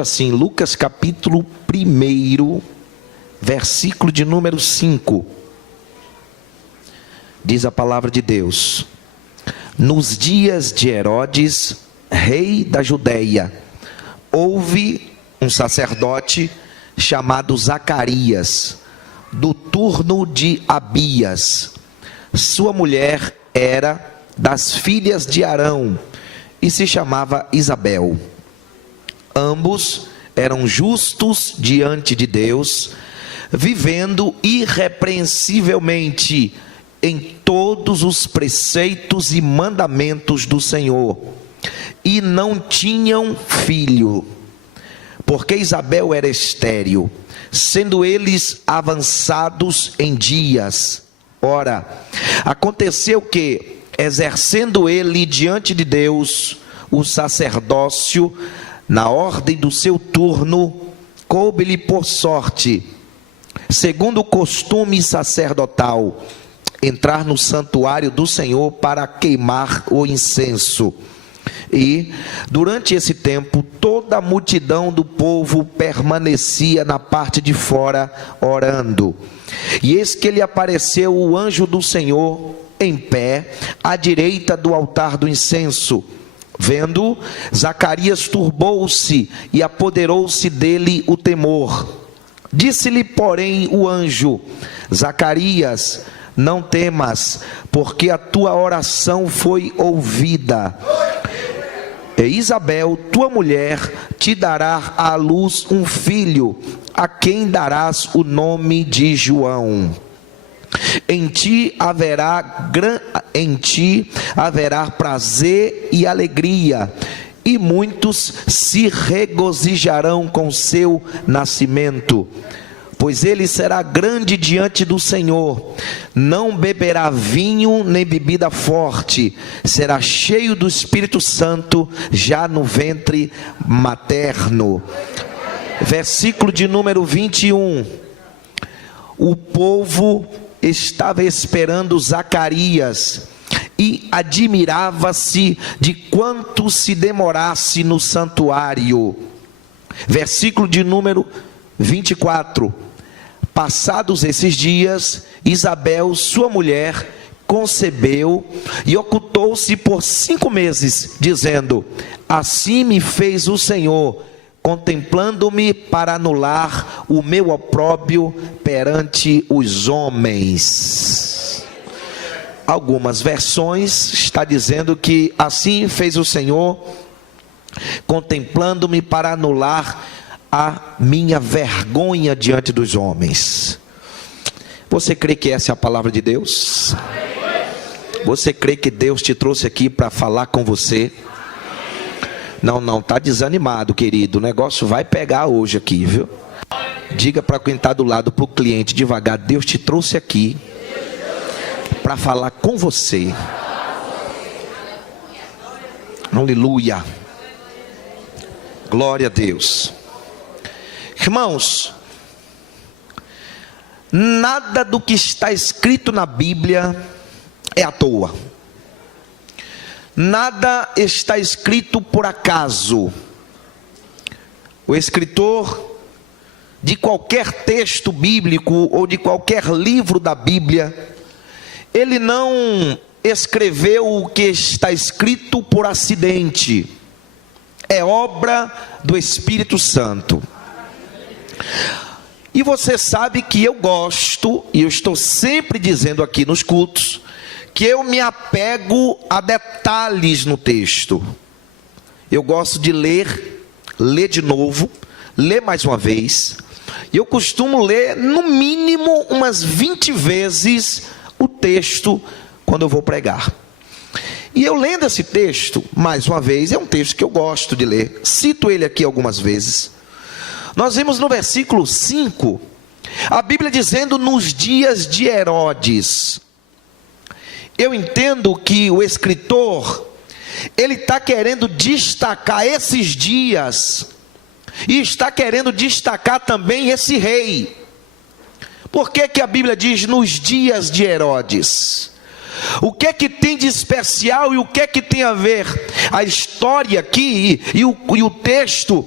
assim, Lucas capítulo 1, versículo de número 5. Diz a palavra de Deus: nos dias de Herodes, rei da Judéia, houve um sacerdote chamado Zacarias, do turno de Abias. Sua mulher era das filhas de Arão e se chamava Isabel. Ambos eram justos diante de Deus, vivendo irrepreensivelmente em todos os preceitos e mandamentos do Senhor, e não tinham filho, porque Isabel era estéril, sendo eles avançados em dias. Ora, aconteceu que, exercendo ele diante de Deus o sacerdócio, na ordem do seu turno, coube-lhe por sorte, segundo o costume sacerdotal, entrar no santuário do Senhor para queimar o incenso. E, durante esse tempo, toda a multidão do povo permanecia na parte de fora, orando. E eis que lhe apareceu o anjo do Senhor, em pé, à direita do altar do incenso. Vendo, Zacarias turbou-se e apoderou-se dele o temor. Disse-lhe, porém, o anjo: Zacarias, não temas, porque a tua oração foi ouvida. E Isabel, tua mulher, te dará à luz um filho, a quem darás o nome de João. Em ti haverá prazer e alegria, e muitos se regozijarão com seu nascimento, pois ele será grande diante do Senhor, não beberá vinho nem bebida forte, será cheio do Espírito Santo já no ventre materno. Versículo de número 21. O povo estava esperando Zacarias e admirava-se de quanto se demorasse no santuário. Versículo de número 24. Passados esses dias, Isabel, sua mulher, concebeu e ocultou-se por 5 meses, dizendo: assim me fez o Senhor, contemplando-me para anular o meu opróbrio perante os homens. Algumas versões está dizendo que assim fez o Senhor, contemplando-me para anular a minha vergonha diante dos homens. Você crê que essa é a palavra de Deus? Você crê que Deus te trouxe aqui para falar com você? Não, está desanimado, querido. O negócio vai pegar hoje aqui, viu? Diga para quem está do lado, para o cliente, devagar: Deus te trouxe aqui para falar com você. Aleluia. Glória a Deus. Irmãos, nada do que está escrito na Bíblia é à toa. Nada está escrito por acaso. O escritor de qualquer texto bíblico ou de qualquer livro da Bíblia, ele não escreveu o que está escrito por acidente. É obra do Espírito Santo. E você sabe que eu gosto, e eu estou sempre dizendo aqui nos cultos, que eu me apego a detalhes no texto. Eu gosto de ler de novo, ler mais uma vez. E eu costumo ler no mínimo umas 20 vezes o texto quando eu vou pregar. E eu lendo esse texto, mais uma vez, é um texto que eu gosto de ler. Cito ele aqui algumas vezes. Nós vimos no versículo 5, a Bíblia dizendo: nos dias de Herodes. Eu entendo que o escritor, ele está querendo destacar esses dias, e está querendo destacar também esse rei. Por que que a Bíblia diz nos dias de Herodes? O que é que tem de especial e o que é que tem a ver a história aqui e o texto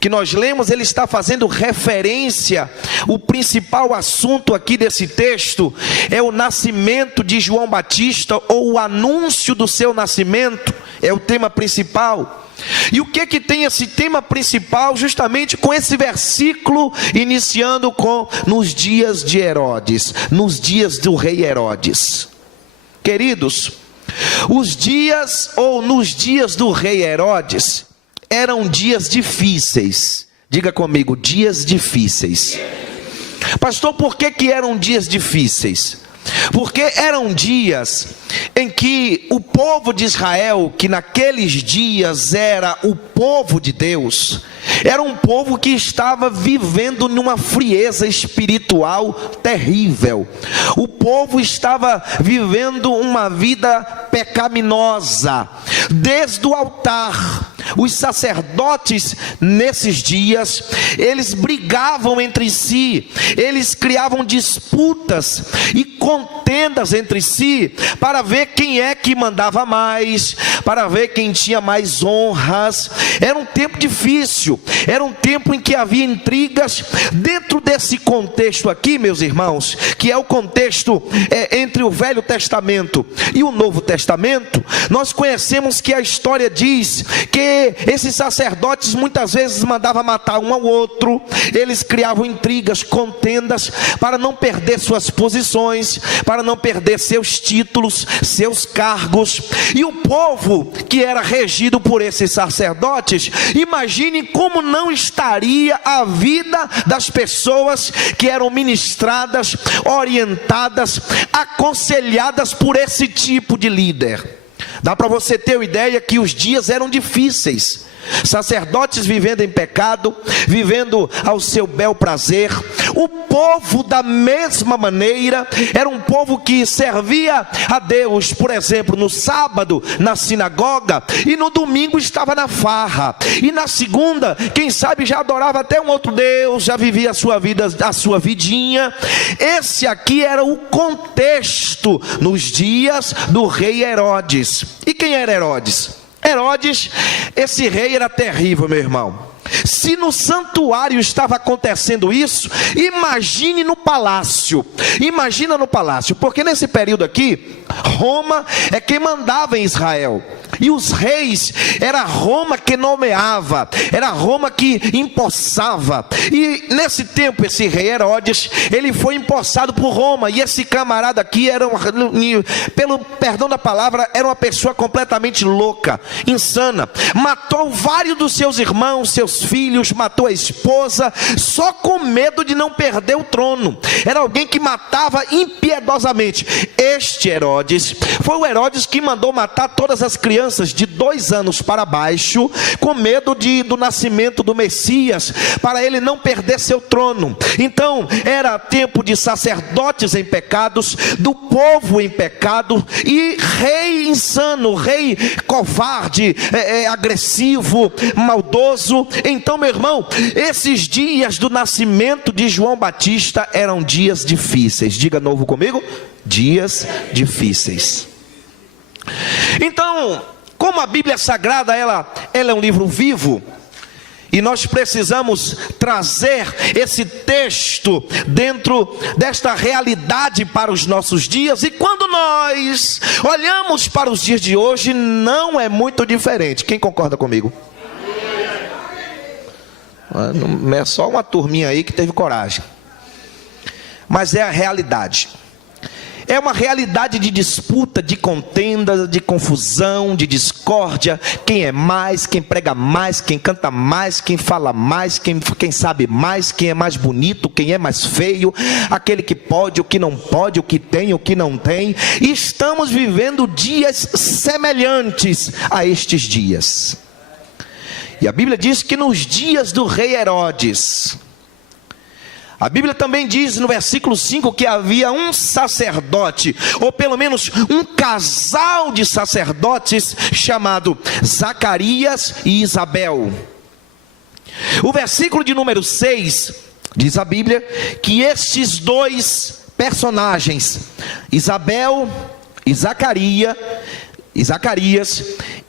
que nós lemos, ele está fazendo referência, o principal assunto aqui desse texto é o nascimento de João Batista, ou o anúncio do seu nascimento, é o tema principal. E o que tem esse tema principal? Justamente com esse versículo, iniciando com nos dias de Herodes, nos dias do rei Herodes. Queridos, os dias, ou nos dias do rei Herodes, eram dias difíceis. Diga comigo, dias difíceis. Pastor, por que eram dias difíceis? Porque eram dias em que o povo de Israel, que naqueles dias era o povo de Deus, era um povo que estava vivendo numa frieza espiritual terrível. O povo estava vivendo uma vida pecaminosa. Desde o altar, os sacerdotes nesses dias, eles brigavam entre si, eles criavam disputas e contendas entre si, para ver quem é que mandava mais, para ver quem tinha mais honras. Era um tempo difícil, era um tempo em que havia intrigas. Dentro desse contexto aqui, meus irmãos, que é o contexto entre o Velho Testamento e o Novo Testamento, nós conhecemos que a história diz que esses sacerdotes muitas vezes mandavam matar um ao outro, eles criavam intrigas, contendas, para não perder suas posições, para não perder seus títulos, seus cargos. E o povo que era regido por esses sacerdotes, imagine como não estaria a vida das pessoas que eram ministradas, orientadas, aconselhadas por esse tipo de líder. Dá para você ter uma ideia que os dias eram difíceis. Sacerdotes vivendo em pecado, vivendo ao seu bel prazer. O povo, da mesma maneira, era um povo que servia a Deus, por exemplo, no sábado na sinagoga, e no domingo estava na farra, e na segunda, quem sabe, já adorava até um outro Deus, já vivia a sua vida, a sua vidinha. Esse aqui era o contexto nos dias do rei Herodes. E quem era Herodes? Herodes, esse rei era terrível, meu irmão. Se no santuário estava acontecendo isso, imagine no palácio. Imagina no palácio, porque nesse período aqui, Roma é quem mandava em Israel. E os reis, era Roma que nomeava, era Roma que empossava. E nesse tempo, esse rei Herodes, ele foi empossado por Roma. E esse camarada aqui era, pelo perdão da palavra, era uma pessoa completamente louca, insana. Matou vários dos seus irmãos, seus filhos, matou a esposa, só com medo de não perder o trono. Era alguém que matava impiedosamente. Este Herodes foi o Herodes que mandou matar todas as crianças de 2 anos para baixo, com medo do nascimento do Messias, para ele não perder seu trono. Então era tempo de sacerdotes em pecados, do povo em pecado, e rei insano, rei covarde, agressivo, maldoso. Então, meu irmão, esses dias do nascimento de João Batista eram dias difíceis. Diga novo comigo: dias difíceis. Então, como a Bíblia Sagrada ela é um livro vivo, e nós precisamos trazer esse texto dentro desta realidade para os nossos dias. E quando nós olhamos para os dias de hoje, não é muito diferente. Quem concorda comigo? Não é só uma turminha aí que teve coragem, mas é a realidade. É uma realidade de disputa, de contenda, de confusão, de discórdia. Quem é mais, quem prega mais, quem canta mais, quem fala mais, quem sabe mais, quem é mais bonito, quem é mais feio, aquele que pode, o que não pode, o que tem, o que não tem. E estamos vivendo dias semelhantes a estes dias. E a Bíblia diz que nos dias do rei Herodes, a Bíblia também diz no versículo 5 que havia um sacerdote, ou pelo menos um casal de sacerdotes, chamado Zacarias e Isabel. O versículo de número 6, diz a Bíblia, que estes dois personagens, Isabel e Zacarias,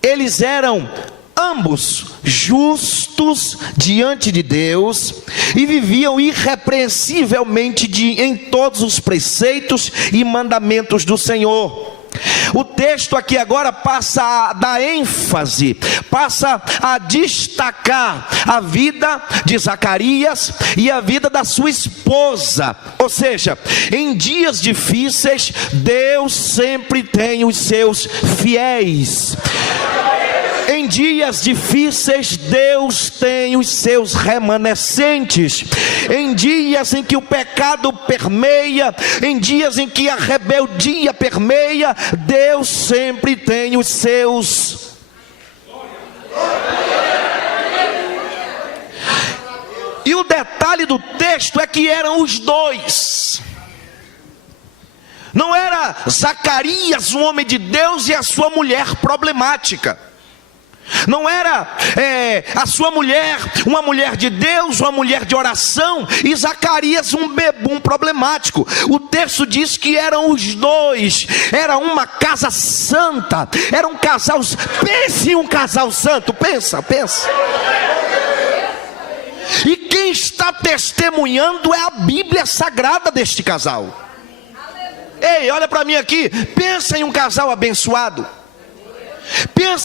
eles eram ambos justos diante de Deus e viviam irrepreensivelmente em todos os preceitos e mandamentos do Senhor. O texto aqui agora passa a dar ênfase, passa a destacar a vida de Zacarias e a vida da sua esposa. Ou seja, em dias difíceis, Deus sempre tem os seus fiéis. Em dias difíceis, Deus tem os seus remanescentes. Em dias em que o pecado permeia, em dias em que a rebeldia permeia, Deus sempre tem os seus. E o detalhe do texto é que eram os dois. Não era Zacarias, um homem de Deus, e a sua mulher problemática. Não era a sua mulher uma mulher de Deus, uma mulher de oração, e Zacarias um bebum problemático. O texto diz que eram os dois. Era uma casa santa. Era um casal. Pense em um casal santo. Pensa. E quem está testemunhando é a Bíblia Sagrada deste casal. Ei, olha para mim aqui. Pensa em um casal abençoado. Pensa